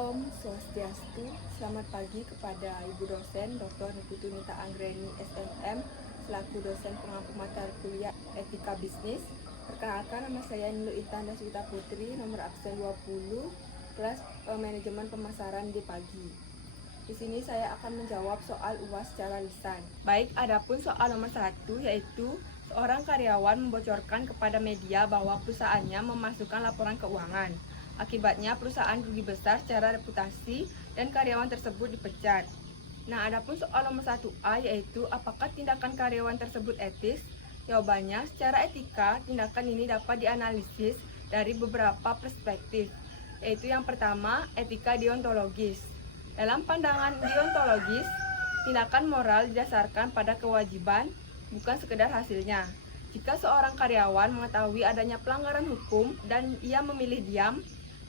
Om Swastiastu, selamat pagi kepada Ibu dosen Dr. Putunita Anggreni SMM selaku dosen pengampu mata kuliah Etika Bisnis. Perkenalkan, nama saya Nilu Intan Daswita Putri, nomor absen 20, kelas manajemen pemasaran di pagi. Di sini saya akan menjawab soal UAS secara lisan. Baik, adapun soal nomor 1 yaitu seorang karyawan membocorkan kepada media bahwa perusahaannya memasukkan laporan keuangan. Akibatnya perusahaan rugi besar secara reputasi dan karyawan tersebut dipecat. Nah, adapun soal nomor 1A yaitu apakah tindakan karyawan tersebut etis? Jawabannya, secara etika, tindakan ini dapat dianalisis dari beberapa perspektif, yaitu yang pertama, etika deontologis. Dalam pandangan deontologis, tindakan moral didasarkan pada kewajiban, bukan sekedar hasilnya. Jika seorang karyawan mengetahui adanya pelanggaran hukum dan ia memilih diam,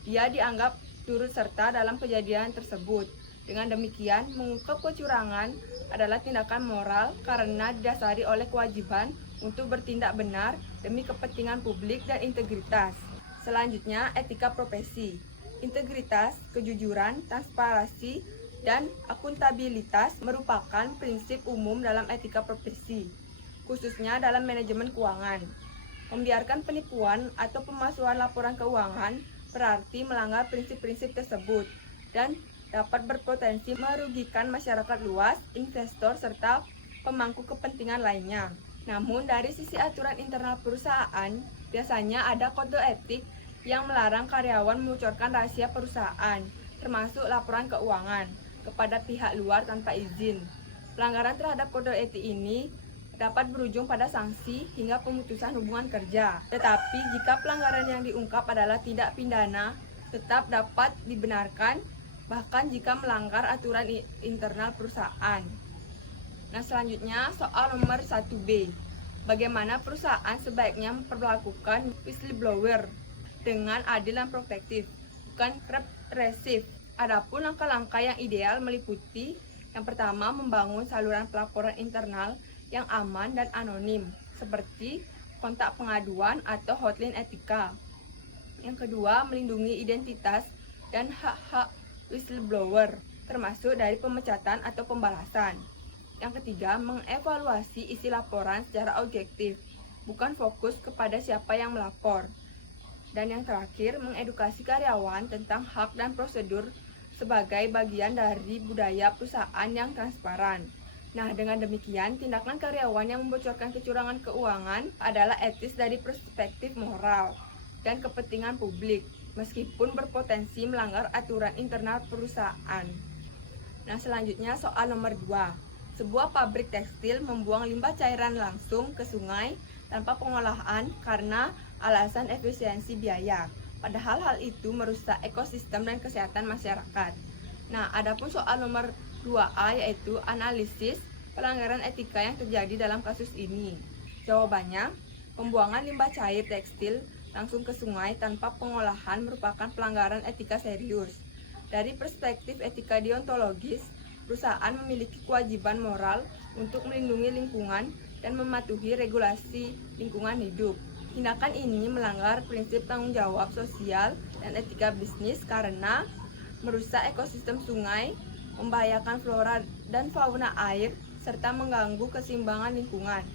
dia dianggap turut serta dalam kejadian tersebut. Dengan demikian, mengungkap kecurangan adalah tindakan moral karena didasari oleh kewajiban untuk bertindak benar demi kepentingan publik dan integritas. Selanjutnya, etika profesi. Integritas, kejujuran, transparansi, dan akuntabilitas merupakan prinsip umum dalam etika profesi, khususnya dalam manajemen keuangan. Membiarkan penipuan atau pemalsuan laporan keuangan berarti melanggar prinsip-prinsip tersebut dan dapat berpotensi merugikan masyarakat luas, investor, serta pemangku kepentingan lainnya. Namun, dari sisi aturan internal perusahaan, biasanya ada kode etik yang melarang karyawan membocorkan rahasia perusahaan, termasuk laporan keuangan, kepada pihak luar tanpa izin. Pelanggaran terhadap kode etik ini dapat berujung pada sanksi hingga pemutusan hubungan kerja. Tetapi jika pelanggaran yang diungkap adalah tidak pidana, tetap dapat dibenarkan bahkan jika melanggar aturan internal perusahaan. Nah, selanjutnya soal nomor 1B. Bagaimana perusahaan sebaiknya memperlakukan whistleblower dengan adil dan protektif, bukan represif. Adapun langkah-langkah yang ideal meliputi yang pertama, membangun saluran pelaporan internal yang aman dan anonim, seperti kontak pengaduan atau hotline etika. Yang kedua, melindungi identitas dan hak-hak whistleblower, termasuk dari pemecatan atau pembalasan. Yang ketiga, mengevaluasi isi laporan secara objektif, bukan fokus kepada siapa yang melapor. Dan yang terakhir, mengedukasi karyawan tentang hak dan prosedur sebagai bagian dari budaya perusahaan yang transparan. Nah, dengan demikian, tindakan karyawan yang membocorkan kecurangan keuangan adalah etis dari perspektif moral dan kepentingan publik, meskipun berpotensi melanggar aturan internal perusahaan. Nah, selanjutnya soal nomor 2. Sebuah pabrik tekstil membuang limbah cairan langsung ke sungai tanpa pengolahan karena alasan efisiensi biaya. Padahal hal itu merusak ekosistem dan kesehatan masyarakat. Nah, adapun soal nomor 2A yaitu analisis pelanggaran etika yang terjadi dalam kasus ini. Jawabannya, pembuangan limbah cair tekstil langsung ke sungai tanpa pengolahan merupakan pelanggaran etika serius. Dari perspektif etika deontologis, perusahaan memiliki kewajiban moral untuk melindungi lingkungan dan mematuhi regulasi lingkungan hidup. Tindakan ini melanggar prinsip tanggung jawab sosial dan etika bisnis karena merusak ekosistem sungai, membahayakan flora dan fauna air, serta mengganggu keseimbangan lingkungan,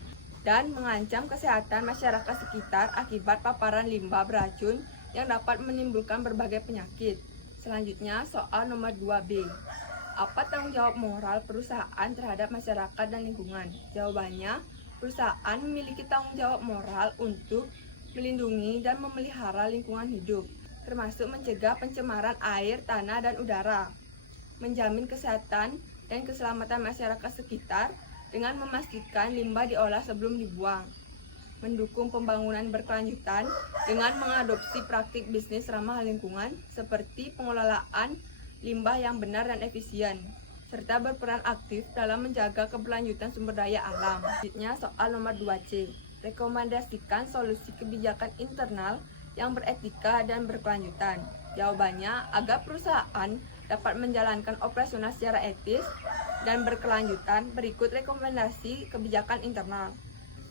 dan mengancam kesehatan masyarakat sekitar akibat paparan limbah beracun yang dapat menimbulkan berbagai penyakit. Selanjutnya, soal nomor 2B. Apa tanggung jawab moral perusahaan terhadap masyarakat dan lingkungan? Jawabannya, perusahaan memiliki tanggung jawab moral untuk melindungi dan memelihara lingkungan hidup, termasuk mencegah pencemaran air, tanah, dan udara, menjamin kesehatan dan keselamatan masyarakat sekitar dengan memastikan limbah diolah sebelum dibuang, mendukung pembangunan berkelanjutan dengan mengadopsi praktik bisnis ramah lingkungan seperti pengelolaan limbah yang benar dan efisien, serta berperan aktif dalam menjaga keberlanjutan sumber daya alam. Selanjutnya soal nomor 2C. Rekomendasikan solusi kebijakan internal yang beretika dan berkelanjutan. Jawabannya, agar perusahaan dapat menjalankan operasional secara etis dan berkelanjutan, berikut rekomendasi kebijakan internal.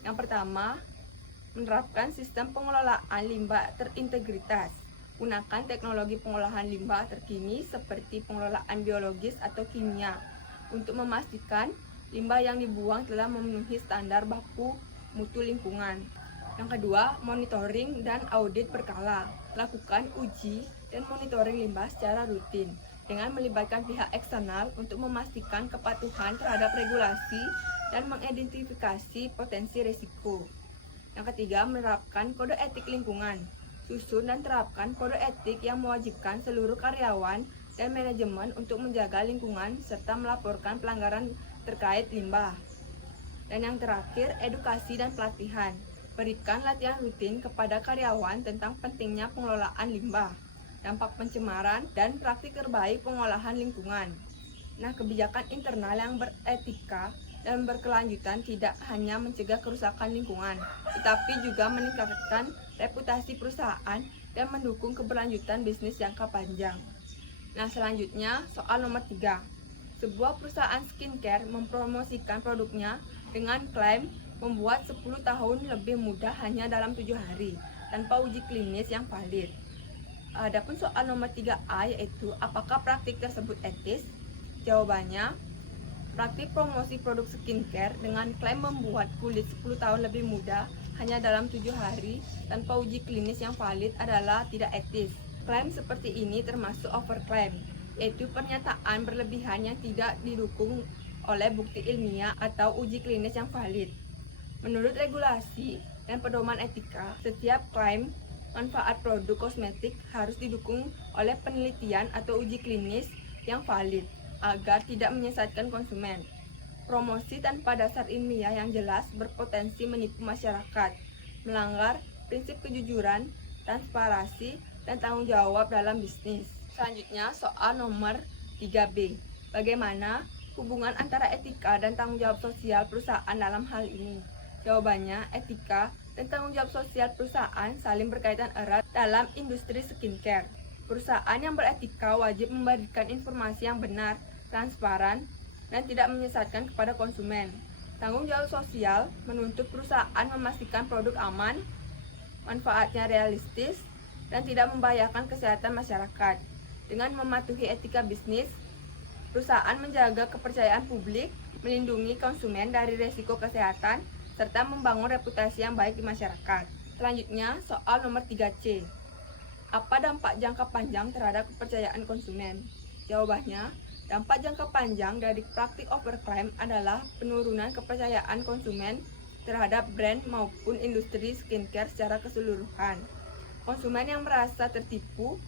Yang pertama, menerapkan sistem pengelolaan limbah terintegritas. Gunakan teknologi pengolahan limbah terkini seperti pengelolaan biologis atau kimia untuk memastikan limbah yang dibuang telah memenuhi standar baku mutu lingkungan. Yang kedua, monitoring dan audit berkala. Lakukan uji dan monitoring limbah secara rutin dengan melibatkan pihak eksternal untuk memastikan kepatuhan terhadap regulasi dan mengidentifikasi potensi risiko. Yang ketiga, menerapkan kode etik lingkungan. Susun dan terapkan kode etik yang mewajibkan seluruh karyawan dan manajemen untuk menjaga lingkungan serta melaporkan pelanggaran terkait limbah. Dan yang terakhir, edukasi dan pelatihan. Berikan latihan rutin kepada karyawan tentang pentingnya pengelolaan limbah, dampak pencemaran, dan praktik terbaik pengolahan lingkungan. Nah, kebijakan internal yang beretika dan berkelanjutan tidak hanya mencegah kerusakan lingkungan, tetapi juga meningkatkan reputasi perusahaan dan mendukung keberlanjutan bisnis jangka panjang. Nah, selanjutnya soal nomor 3. Sebuah perusahaan skincare mempromosikan produknya dengan klaim membuat 10 tahun lebih mudah hanya dalam 7 hari tanpa uji klinis yang valid. Adapun soal nomor 3A yaitu apakah praktik tersebut etis? Jawabannya, praktik promosi produk skincare dengan klaim membuat kulit 10 tahun lebih mudah hanya dalam 7 hari tanpa uji klinis yang valid adalah tidak etis. Klaim seperti ini termasuk overclaim, yaitu pernyataan berlebihan yang tidak didukung oleh bukti ilmiah atau uji klinis yang valid. Menurut regulasi dan pedoman etika, setiap klaim manfaat produk kosmetik harus didukung oleh penelitian atau uji klinis yang valid agar tidak menyesatkan konsumen. Promosi tanpa dasar ilmiah yang jelas berpotensi menipu masyarakat, melanggar prinsip kejujuran, transparansi, dan tanggung jawab dalam bisnis. Selanjutnya, soal nomor 3B. Bagaimana hubungan antara etika dan tanggung jawab sosial perusahaan dalam hal ini? Jawabannya, etika dan tanggung jawab sosial perusahaan saling berkaitan erat dalam industri skincare. Perusahaan yang beretika wajib memberikan informasi yang benar, transparan, dan tidak menyesatkan kepada konsumen. Tanggung jawab sosial menuntut perusahaan memastikan produk aman, manfaatnya realistis, dan tidak membahayakan kesehatan masyarakat. Dengan mematuhi etika bisnis, perusahaan menjaga kepercayaan publik, melindungi konsumen dari risiko kesehatan, serta membangun reputasi yang baik di masyarakat. Selanjutnya, soal nomor 3C. Apa dampak jangka panjang terhadap kepercayaan konsumen? Jawabannya, dampak jangka panjang dari praktik overclaim adalah penurunan kepercayaan konsumen terhadap brand maupun industri skincare secara keseluruhan. Konsumen yang merasa tertipu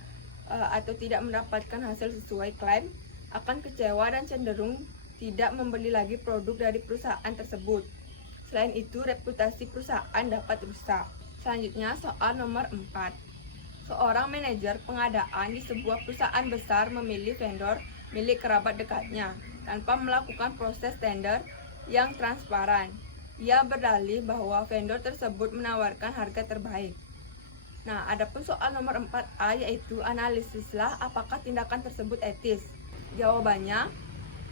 atau tidak mendapatkan hasil sesuai klaim akan kecewa dan cenderung tidak membeli lagi produk dari perusahaan tersebut. Selain itu, reputasi perusahaan dapat rusak. Selanjutnya, soal nomor 4. Seorang manajer pengadaan di sebuah perusahaan besar memilih vendor milik kerabat dekatnya tanpa melakukan proses tender yang transparan. Ia berdalih bahwa vendor tersebut menawarkan harga terbaik. Nah, adapun soal nomor 4A yaitu analisislah apakah tindakan tersebut etis. Jawabannya,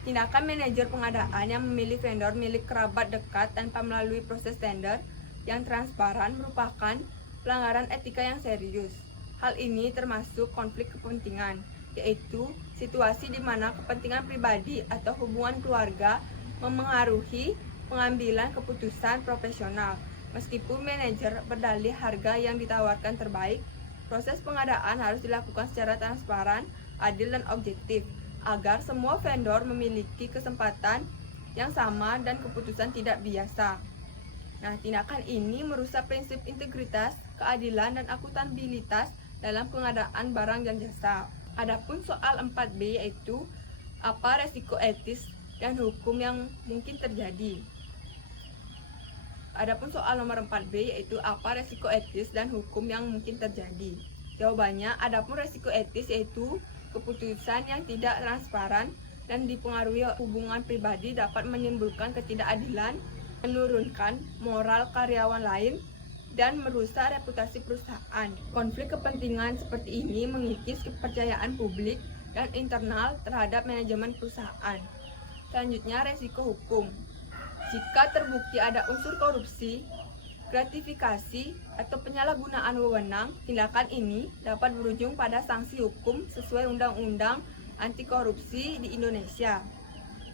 tindakan manajer pengadaan yang memilih vendor milik kerabat dekat tanpa melalui proses tender yang transparan merupakan pelanggaran etika yang serius. Hal ini termasuk konflik kepentingan, yaitu situasi di mana kepentingan pribadi atau hubungan keluarga memengaruhi pengambilan keputusan profesional. Meskipun manajer berdalih harga yang ditawarkan terbaik, proses pengadaan harus dilakukan secara transparan, adil, dan objektif, agar semua vendor memiliki kesempatan yang sama dan keputusan tidak biasa. Nah, tindakan ini merusak prinsip integritas, keadilan, dan akuntabilitas dalam pengadaan barang dan jasa. Adapun soal 4B yaitu apa resiko etis dan hukum yang mungkin terjadi. Adapun soal nomor 4B yaitu apa resiko etis dan hukum yang mungkin terjadi. Jawabannya, adapun resiko etis yaitu keputusan yang tidak transparan dan dipengaruhi hubungan pribadi dapat menimbulkan ketidakadilan, menurunkan moral karyawan lain, dan merusak reputasi perusahaan. Konflik kepentingan seperti ini mengikis kepercayaan publik dan internal terhadap manajemen perusahaan. Selanjutnya, resiko hukum. Jika terbukti ada unsur korupsi, gratifikasi atau penyalahgunaan wewenang. Tindakan ini dapat berujung pada sanksi hukum sesuai Undang-Undang Anti Korupsi di Indonesia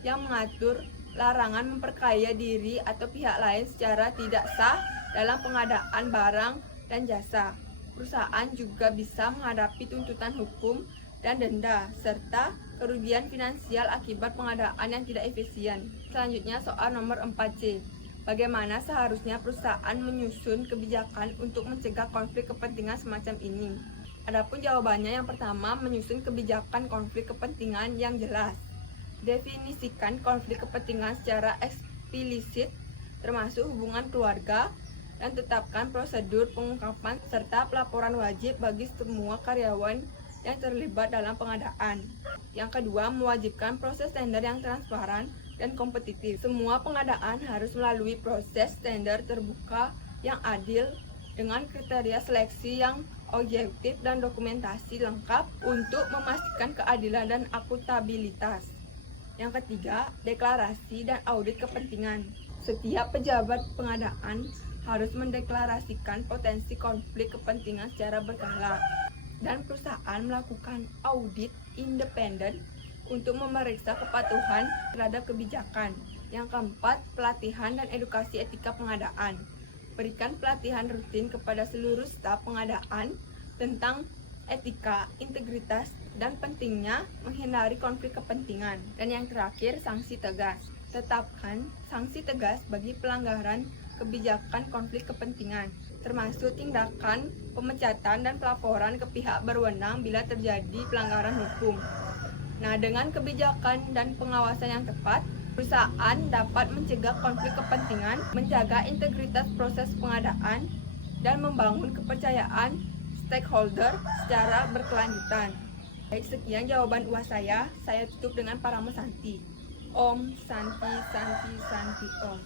yang mengatur larangan memperkaya diri atau pihak lain secara tidak sah dalam pengadaan barang dan jasa. Perusahaan juga bisa menghadapi tuntutan hukum dan denda, serta kerugian finansial akibat pengadaan yang tidak efisien. Selanjutnya soal nomor 4C. Bagaimana seharusnya perusahaan menyusun kebijakan untuk mencegah konflik kepentingan semacam ini? Adapun jawabannya yang pertama, menyusun kebijakan konflik kepentingan yang jelas. Definisikan konflik kepentingan secara eksplisit, termasuk hubungan keluarga, dan tetapkan prosedur pengungkapan serta pelaporan wajib bagi semua karyawan yang terlibat dalam pengadaan. Yang kedua, mewajibkan proses tender yang transparan dan kompetitif. Semua pengadaan harus melalui proses tender terbuka yang adil dengan kriteria seleksi yang objektif dan dokumentasi lengkap untuk memastikan keadilan dan akuntabilitas. Yang ketiga, deklarasi dan audit kepentingan. Setiap pejabat pengadaan harus mendeklarasikan potensi konflik kepentingan secara berkala, dan perusahaan melakukan audit independen untuk memeriksa kepatuhan terhadap kebijakan. Yang keempat, pelatihan dan edukasi etika pengadaan. Berikan pelatihan rutin kepada seluruh staf pengadaan tentang etika, integritas, dan pentingnya menghindari konflik kepentingan. Dan yang terakhir, sanksi tegas. Tetapkan sanksi tegas bagi pelanggaran kebijakan konflik kepentingan, termasuk tindakan pemecatan dan pelaporan ke pihak berwenang bila terjadi pelanggaran hukum. Nah, dengan kebijakan dan pengawasan yang tepat, perusahaan dapat mencegah konflik kepentingan, menjaga integritas proses pengadaan, dan membangun kepercayaan stakeholder secara berkelanjutan. Baik, sekian jawaban UAS saya tutup dengan Paramo Santi. Om Santi Santi Santi Om.